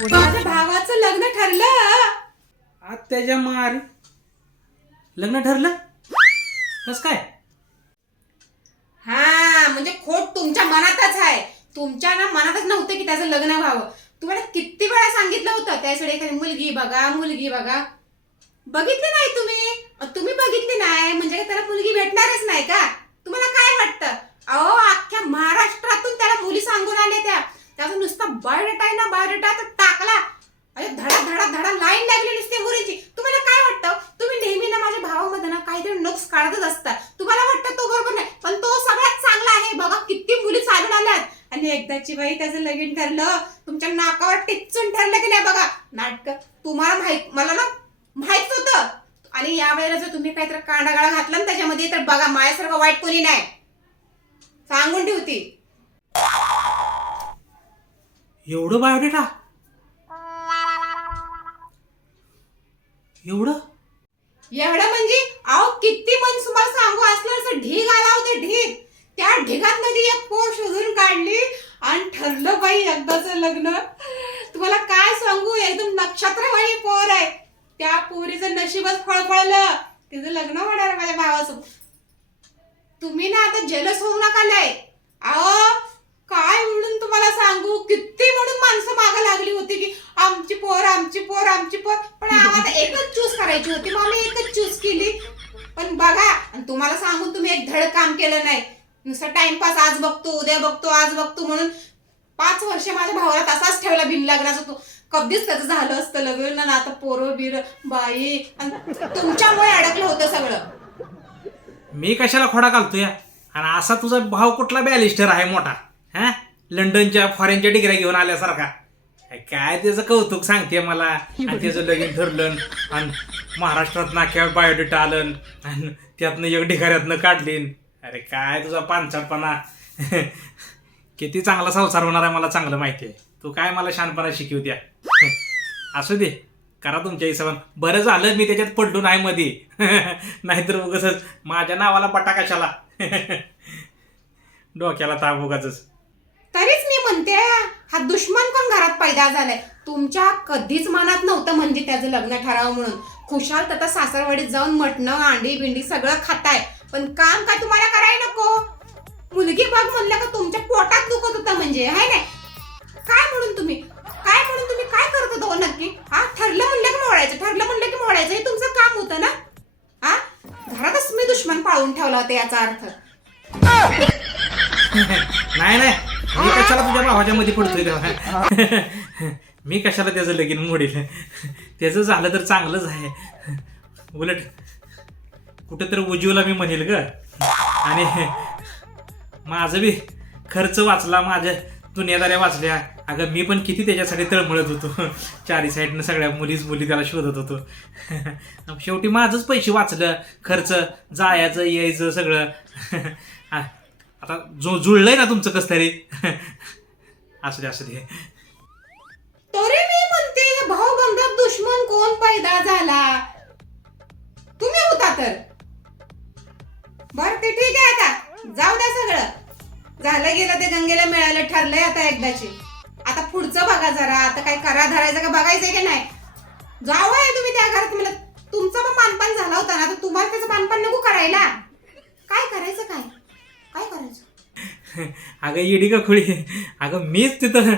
माझ्या भावाचं लग्न ठरलं. आत्याच्या मारी. लग्न ठरलं? कस काय? हा म्हणजे खोट तुमच्या मनातच आहे. तुमच्या ना मनातच नव्हतं की त्याचं लग्न व्हावं. तुम्हाला किती वेळा सांगितलं होतं त्यासाठी एखादी मुलगी बघा मुलगी बघा. बघितली नाही तुम्ही? अ, तुम्ही बघितली नाही म्हणजे काय त्याला मुलगी भेटणारच नाही का? तुम्हाला काय वाटतं? अहो अख्ख्या महाराष्ट्रातून त्याला मुली सांगून आल्या त्या. त्याचा नुसता बायोडेटा आहे ना बायोडेटा तर टाकला. अरे धडा धडा धडा लाईन लागली नुसती गुरुची तुम्हाला काय वाटतं? तुम्ही नेहमी ना माझ्या भावामध्ये ना काहीतरी नुक्स काढतच असतात तुम्हाला वाटतं तो बरोबर नाही पण तो सगळ्यात चांगला आहे. बघा किती मुली चालून आल्यात. आणि एकदाची बाई त्याचं लगीन ठरलं तुमच्या नाकावर टिचून ठरलं की नाही बघा. नाटक तुम्हाला माहीत मला ना माहीत होतं. आणि या वेळेला जर तुम्ही काहीतरी कांडागाळा घातला ना त्याच्यामध्ये तर बघा माझ्यासारखं वाईट कोणी नाही. सांगून ठेवती. एवढं बायोडेटा? एवढं? एवढं म्हणजे अहो किती मन तुम्हाला सांगू? असलं असं ढीग आला होता ढीग. त्या ढिगात मध्ये एक पोर शोधून काढली आणि ठरलं बाई एकदाच लग्न. तुम्हाला काय सांगू? एकदम नक्षत्रवाणी पोर आहे. त्या पोरीचं नशीबच फळफळलं. तिचं लग्न होणार माझ्या भावासोबत तुम्ही ना आता जलस होऊ नका लय. अहो काय म्हणून तुम्हाला सांगू? किती म्हणून माणसं मागं लागली होती की आमची पोर आमची पोर आमची पोर. पण आम्हाला एकच चूज करायची होती. मग आम्ही एकच चूज केली. पण बघा आणि तुम्हाला सांगून तुम्ही एक धड काम केलं नाही. नुसतं टाइमपास आज बघतो उद्या बघतो आज बघतो म्हणून पाच वर्ष माझ्या भावाला तसाच ठेवला बिन लग्नाचा तो. कधीच त्याचं झालं असतं लग्न ना आता पोरं बिर बाई आणि तुमच्यामुळे अडकलं होतं सगळं. मी कशाला खोडा घालतोय? आणि असा तुझा भाव कुठला बॅलिस्टर आहे मोठा? हा? लंडनच्या फॉरेनच्या डिग्र्या घेऊन आल्यासारखा. काय त्याचं कौतुक सांगते मला. आणि त्याचं लगीन ठरलं आणि महाराष्ट्रात नाक्यावर बायोडेटा आलं आणि त्यातनं एक ढिगाऱ्यातनं काढलीन. अरे काय तुझा पानसाटपणा किती चांगला संसार होणार आहे मला चांगलं माहिती आहे. तू काय मला शानपणा शिकवत्या असू दे. करा तुमच्या हिशोबान. बरं झालं मी त्याच्यात पडलो नाही मध्ये नाहीतर उगाच माझ्या नावाला पटा कशाला? डोक्याला ताप उगाच म्हणते हा दुश्मन पण घरात पैदा झालाय? तुमच्या कधीच मनात नव्हतं म्हणजे त्याचं लग्न ठरावं म्हणून. खुशाल तर सासरवाडीत जाऊन मटणं अंडी बिंडी सगळं खाताय. पण काम काय तुम्हाला करायला नको? मुलगी बघ म्हणलं का तुमच्या पोटात दुखत होतं म्हणजे हाय नाही? काय म्हणून तुम्ही? काय म्हणून तुम्ही काय करत होतो हो नक्की? हा ठरलं म्हणलं की मोडायचं ठरलं म्हणलं की मोडायचं हे तुमचं काम होतं ना? हा? घरातच मी दुश्मन पाळून ठेवला होता याचा अर्थ. नाही नाही. मी कशाला तुझ्या भावाच्या मध्ये पडतोय तेव्हा? मी कशाला त्याचं लगीन मोडील? त्याचं झालं तर चांगलंच आहे. उलट कुठेतरी उजीवला मी म्हणेल ग. आणि माझं बी खर्च वाचला माझ्या दुनियादाऱ्या वाचल्या. अगं मी पण किती त्याच्यासाठी तळमळत होतो. चारी साईडनं सगळ्या मुलीच मुली त्याला शोधत होतो. शेवटी माझंच पैसे वाचलं. खर्च जायचं यायचं सगळं. आता जो जुळलंय ना तुमचं कस तरी. असू दे असू दे. तरी मी म्हणते या भाऊबंधात दुश्मन कोण पैदा झाला? तुम्ही होता तर. बर ते ठीक आहे आता. जाऊ द्या सगळं. झालं गेलं ते गंगेला मिळालं ठरलंय आता एकदाची. आता पुढचं बघा जरा. आता काय करा धरायचं का बघायचंय की नाही? जाऊ आहे तुम्ही त्या घरात. मला तुमचं पण पानपान झाला होता ना तर तुम्हाला त्याचं पानपान नको करायला. काय करायचं काय? काय करायचं? अगं येडी का खुळी? अगं मीच तिथं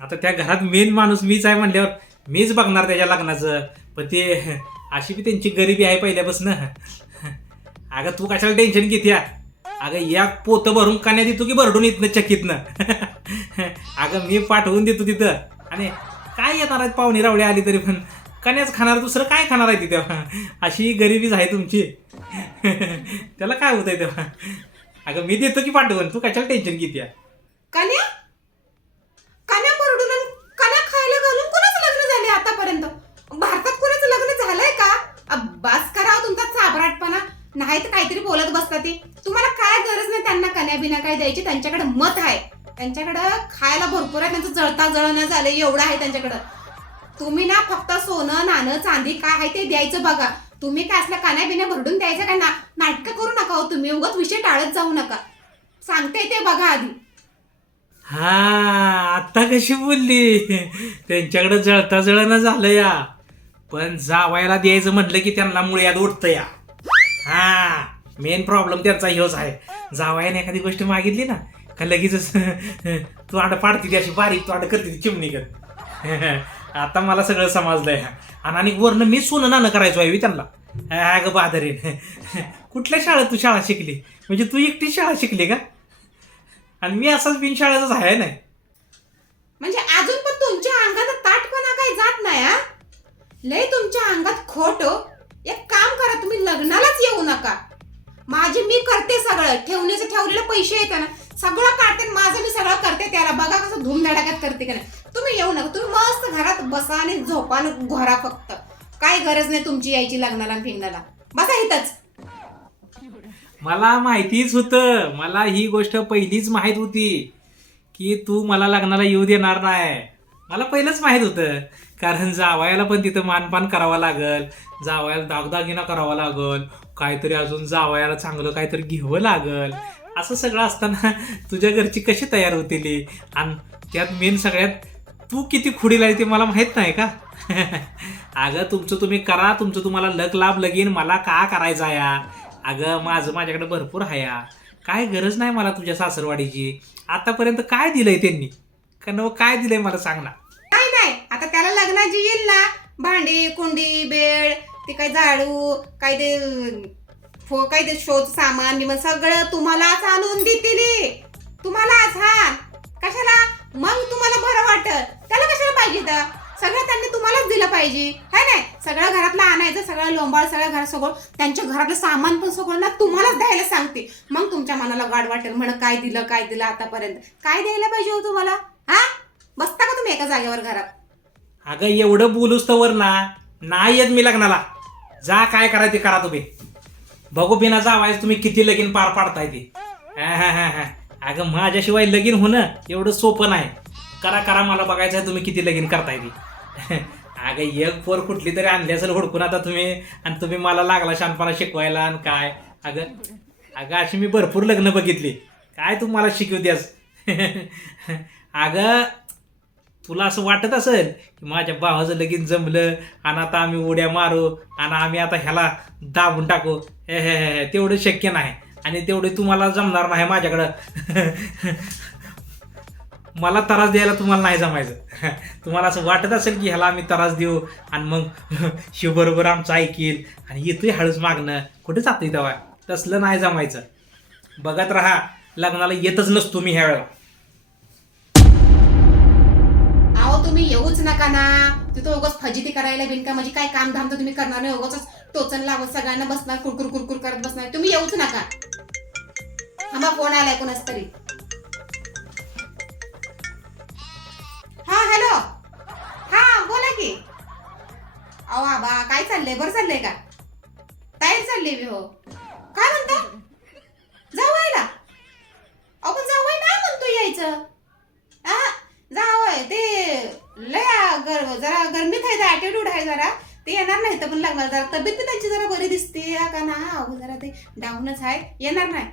आता त्या घरात मेन माणूस मीच आहे म्हणल्यावर मीच बघणार त्याच्या लग्नाचं. पण ते अशी बी त्यांची गरिबी आहे पहिल्यापासून. अगं तू कशाला टेन्शन घेते अगं या पोतं भरून कान्या देतो की भरडून इथनं चकीतनं? अगं मी पाठवून देतो तिथं. आणि काय येणार आहेत पाहुणे रावळे आली तरी पण? कन्याच खाणार दुसरं काय खाणार आहे तिथे? अशी गरिबीच आहे तुमची. त्याला काय होत आहे तेव्हा? अगं मी देतो की पाठवून. तू कशाला टेन्शन घेते कन्या? कन्या परडून आणि. कन्या खायला घालून कोणाचं लग्न झाले आतापर्यंत? भारतात कोणाचं लग्न झालंय का? अब्बास करा हो तुमचा चाबराटपणा नाही तर काहीतरी बोलत बसता ती. तुम्हाला काय गरज नाही त्यांना कन्या बिना काय द्यायची? त्यांच्याकडे मत आहे. त्यांच्याकडं खायला भरपूर आहे. त्यांचं जळता जळणं झालं एवढं आहे त्यांच्याकडं. तुम्ही ना फक्त सोनं नाणं चांदी काय आहे ते द्यायचं बघा. तुम्ही काय असल्या कान्याबिन्या भरडून द्यायचं काय? ना नाटकं करू नका हो तुम्ही. उगाच विषय टाळत जाऊ नका. सांगते ते बघा आधी. हा आत्ता कशी बोलली? त्यांच्याकडे जळता जळणं झालं या. पण जावायला द्यायचं म्हटलं की त्यांना मुळ्यात उठतं या. हा मेन प्रॉब्लेम त्यांचा ह्योच आहे. जावायाने एखादी गोष्ट मागितली ना का लगेचच तू पाडते ती अशी बारीक तू तोंड करते ती चिमणी कर आता मला सगळं समजलंय. आणि आणि वरनं मी सोनं नाणं करायचो आहे त्यांना. ग बादरीन कुठल्या शाळेत तू शाळा शिकली? म्हणजे तू एकटी शाळा शिकली का? आणि मी असाच बिनशाळेचाच आहे नाही. म्हणजे अजून पण तुमच्या अंगात ताटपणा काही जात नाही हा? लय तुमच्या अंगात खोट. हो. एक काम करा तुम्ही लग्नालाच येऊ नका. माझे मी करते सगळं. ठेवण्याचे ठेवलेले पैसे येते ना सगळं काढते आणि माझं मी सगळं करते. त्याला बघा कसं धूमधडाक्यात करते का नाही तुम्ही येऊ नका तुम्ही मस्त घरात बसा आणि झोपा घरा फक्त. काय गरज नाही तुमची यायची लग्नाला फिरण्याला. बसा इथंच. मला माहितीच होतं मला ही गोष्ट पहिलीच माहीत होती की तू मला लग्नाला येऊ देणार नाही. मला पहिलंच माहीत होतं कारण जावयाला पण तिथं मानपान करावं लागल जावयाला दागदागिना करावा लागल काहीतरी अजून जावायला चांगलं काहीतरी घ्यावं लागल. असं सगळं असताना तुझ्या घरची कशी तयार होतील आणि त्यात मेन सगळ्यात तू किती खुडीला आहे ते मला माहीत नाही का? अगं तुमचं तुम्ही करा तुमचं तुम्हाला लग लाभ लगीन मला का करायचा या अगं माझं माझ्याकडे भरपूर आहे या. काय गरज नाही मला तुझ्या सासरवाडीची. आतापर्यंत काय दिलंय त्यांनी? का नव काय दिलंय मला सांग ना. काय नाही आता त्याला लग्नाची येईल ना. भांडी कुंडी बेड ते काय झाडू काय ते फो काय ते शोच सामान बिमान सगळं तुम्हालाच आणून देतील तुम्हालाच हा. कशाला? मग तुम्हाला बरं वाटत पाहिजे तर सगळं त्यांनी तुम्हालाच दिलं पाहिजे. है नाही? सगळं घरातलं आणायचं सगळं लोंबाळ सगळं घरात सगळं त्यांच्या घरातलं सामान पण सगळं ना तुम्हालाच द्यायला सांगते. मग तुमच्या मनाला गाड वाटेल. म्हण काय दिलं काय दिलं आतापर्यंत? काय द्यायला पाहिजे हो तुम्हाला? हा? बसता का तुम्ही एका जागेवर घरात? अगं एवढं बोलूस वर ना नाही येत मी लग्नाला. जा काय करा ते करा तुम्ही. बघू बिना जावायच तुम्ही किती लगीन पार पाडताय ते. हा, हा, हा, हा. अगं माझ्याशिवाय लगीन होणं एवढं सोपं नाही. करा करा मला बघायचं आहे तुम्ही किती लगीन करताय ती. अगं एक पोर कुठली तरी आणली असेल हुडकून आता तुम्ही. आणि तुम्ही मला लागला शानपणा शिकवायला आणि काय. अगं अगं अशी मी भरपूर लग्न बघितली. काय तू मला शिकवू द्यास अगं तुला असं वाटत असेल की माझ्या भावाचं लगीन जमलं आणि आता आम्ही उड्या मारू आणि आम्ही आता ह्याला दाबून टाकू. हे हे हे, हे तेवढं शक्य नाही. आणि तेवढे तुम्हाला जमणार नाही माझ्याकडं. मला त्रास द्यायला तुम्हाला नाही जमायचं. तुम्हाला असं वाटत असेल की ह्याला आम्ही त्रास देऊ आणि मग शिव बरोबर आमचं ऐकील आणि येतोय हळूच मागणं. कुठे जातोय तेव्हा? तसलं नाही जमायचं. बघत राहा लग्नाला येतच नसतो मी ह्या वेळेला अहो तुम्ही येऊच नका ना. तिथं उगाच फजिती करायला बिनकामाची म्हणजे काय काम धाम तर तुम्ही करणार नाही? उगाच टोचन लावत सगळ्यांना बसणार कुरकुर कुरकुर करत बसणार. तुम्ही येऊच नका. थांबा फोन आलाय कोणाच तरी. हा हॅलो. हा बोला की. अहो आबा काय चाललंय? बरं चाललंय का? तयार चालली मी हो. काय म्हणता? जावायला अहो जाऊ आहे ना म्हणतो यायचं. आ आहे. ते लय गर जरा गरमीत आहे ऍटिट्यूड आहे जरा. ते येणार नाही तर पण लागणार. जरा तब्येत पण त्यांची जरा बरी दिसते का ना? अहो जरा ते डाऊनच आहे. येणार नाही.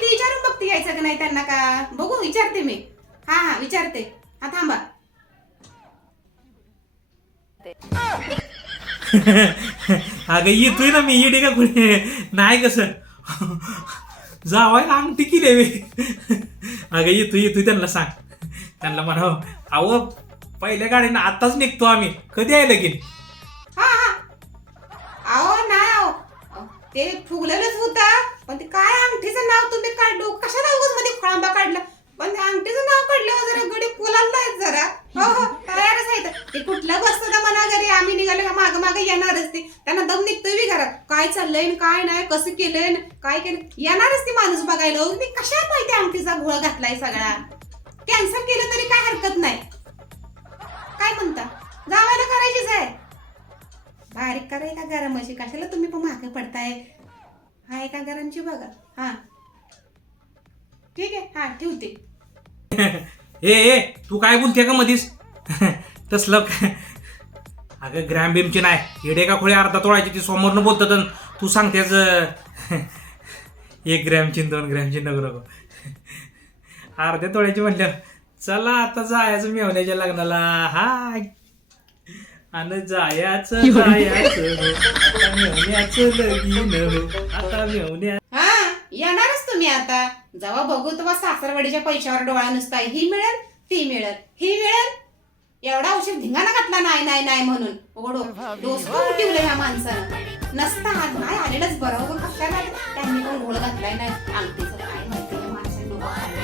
माहिती विचारून बघते यायचं का नाही त्यांना का? बघू विचारते मी. हा हा विचारते. हा थांबा. अगं येतोय ना मी येडे का कुणी? नाही कसं जावायला अंगठी केली मी. अगं येतोय येतोय त्यांना सांग. त्यांना म्हणावं अहो पहिल्या गाडीनं आताच निघतो आम्ही. कधी आहे लगीन? हा हा. अहो अहो, ते फुगलेलंच होतं पण ते काय अंगठीचं नाव तुम्ही काढलो कशाला उगाच मध्ये खोळंबा काढला पण ते अंगठीचं नाव काढलं जरा गडी फुलाला आहेत जरा हो हो तयारच आहेत ते कुठलं बसतं का म्हणा घरी आम्ही निघालो का माग माग येणारच ते त्यांना दम निघतोय बी घरात काय चाललंय न काय केलं केलंय काय केलं? येणारच ती माणूस बघायला हो. मी कशा माहिती आमटीचा घोळ घातलाय सगळा? कॅन्सल केलं तरी काय हरकत नाही. काय म्हणता? जावायला करायचीच आहे. बारीक कराय का गरमाची कशाला तुम्ही पण मागे पडताय? हाय का गरमची बघा. हा. ठीक आहे. हा ठेवते. ए ए तू काय बोलते का मधीच? तसलं अगं ग्रॅम बीमची नाही. हिडे का खोळी अर्धा तोळायची ती समोरनं बोलतात तू सांगतेच एक ग्रॅमची दोन ग्रॅमची नको नको. अर्ध्या तोळ्याची म्हणल्यावर चला आता जायचं मेवण्याच्या लग्नाला. हाय. आणि जायाचं जायाचं हो. आता मेवण्याचं लगीन हो. आता मेवण्या हा येणारच तुम्ही आता. जेव्हा बघू तेव्हा सासरवाडीच्या पैशावर डोळा नुसता ही मिळेल ती मिळेल ही मिळेल. एवढा उशीर धिंगाणा घातला नाही नाही नाही म्हणून. उघडो. डोसकं उठवलं ह्या माणसानं. नसता आज नाही आलेलंच बरं. कसं नाही त्यांनी पण घोळ घातलाय नाही आलतीचं काय माहिती माणसं डोकं